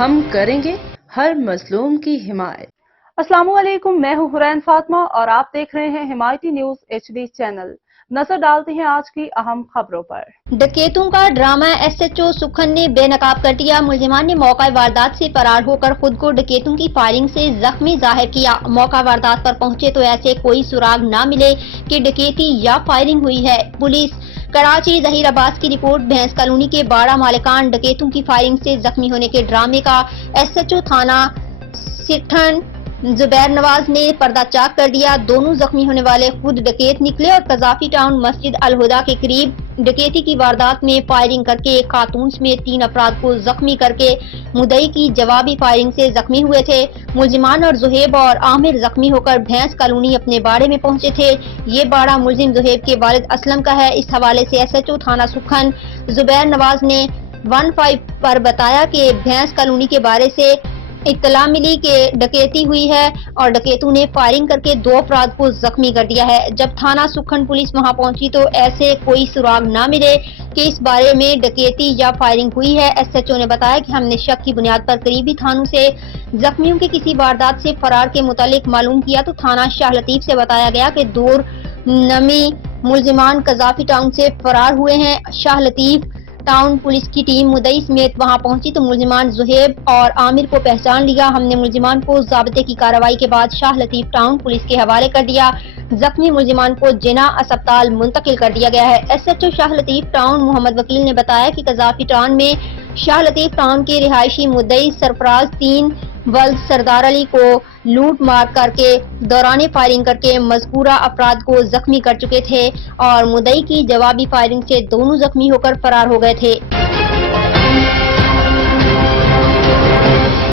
ہم کریں گے ہر مظلوم کی حمایت۔ السلام علیکم، میں ہوں حرین فاطمہ اور آپ دیکھ رہے ہیں حمایتی نیوز HD چینل۔ نظر ڈالتے ہیں آج کی اہم خبروں پر۔ ڈکیتوں کا ڈرامہ، SHO سکھن نے بے نقاب کر دیا۔ ملزمان نے موقع واردات سے فرار ہو کر خود کو ڈکیتوں کی فائرنگ سے زخمی ظاہر کیا۔ موقع واردات پر پہنچے تو ایسے کوئی سراغ نہ ملے کہ ڈکیتی یا فائرنگ ہوئی ہے۔ پولیس کراچی ظہیر عباس کی رپورٹ، بھینس کالونی کے باڑہ مالکان ڈکیتوں کی فائرنگ سے زخمی ہونے کے ڈرامے کا SHO تھانہ سکھن زبیر نواز نے پردہ چاک کر دیا۔ دونوں زخمی ہونے والے خود ڈکیت نکلے اور قذافی ٹاؤن مسجد الہدا کے قریب ڈکیتی کی واردات میں فائرنگ کر کے ایک خاتون سمیت 3 افراد کو زخمی کر کے مدعی کی جوابی فائرنگ سے زخمی ہوئے تھے۔ ملزمان اور زہیب اور عامر زخمی ہو کر بھینس کالونی اپنے باڑے میں پہنچے تھے۔ یہ باڑہ ملزم زہیب کے والد اسلم کا ہے۔ اس حوالے سے SHO تھانہ سکھن زبیر نواز نے 15 پر بتایا کہ بھینس کالونی کے بارے سے اطلاع ملی کہ ڈکیتی ہوئی ہے اور ڈکیتوں نے فائرنگ کر کے 2 افراد کو زخمی کر دیا ہے۔ جب تھانہ سکھن پولیس وہاں پہنچی تو ایسے کوئی سراغ نہ ملے کہ اس بارے میں ڈکیتی یا فائرنگ ہوئی ہے۔ SHO نے بتایا کہ ہم نے شک کی بنیاد پر قریبی تھانوں سے زخمیوں کے کسی واردات سے فرار کے متعلق معلوم کیا تو تھانہ شاہ لطیف سے بتایا گیا کہ دور نمی ملزمان قذافی ٹاؤن سے فرار ہوئے ہیں۔ شاہ لطیف ٹاؤن پولیس کی ٹیم مدعی سمیت وہاں پہنچی تو ملزمان زہیب اور عامر کو پہچان لیا۔ ہم نے ملزمان کو ضابطے کی کارروائی کے بعد شاہ لطیف ٹاؤن پولیس کے حوالے کر دیا۔ زخمی ملزمان کو جناح اسپتال منتقل کر دیا گیا ہے۔ SHO شاہ لطیف ٹاؤن محمد وکیل نے بتایا کہ قذافی ٹاؤن میں شاہ لطیف ٹاؤن کے رہائشی مدعی سرفراز 3 ولد سردار علی کو لوٹ مار کر کے دوران فائرنگ کر کے مذکورہ افراد کو زخمی کر چکے تھے اور مدعی کی جوابی فائرنگ سے دونوں زخمی ہو کر فرار ہو گئے تھے۔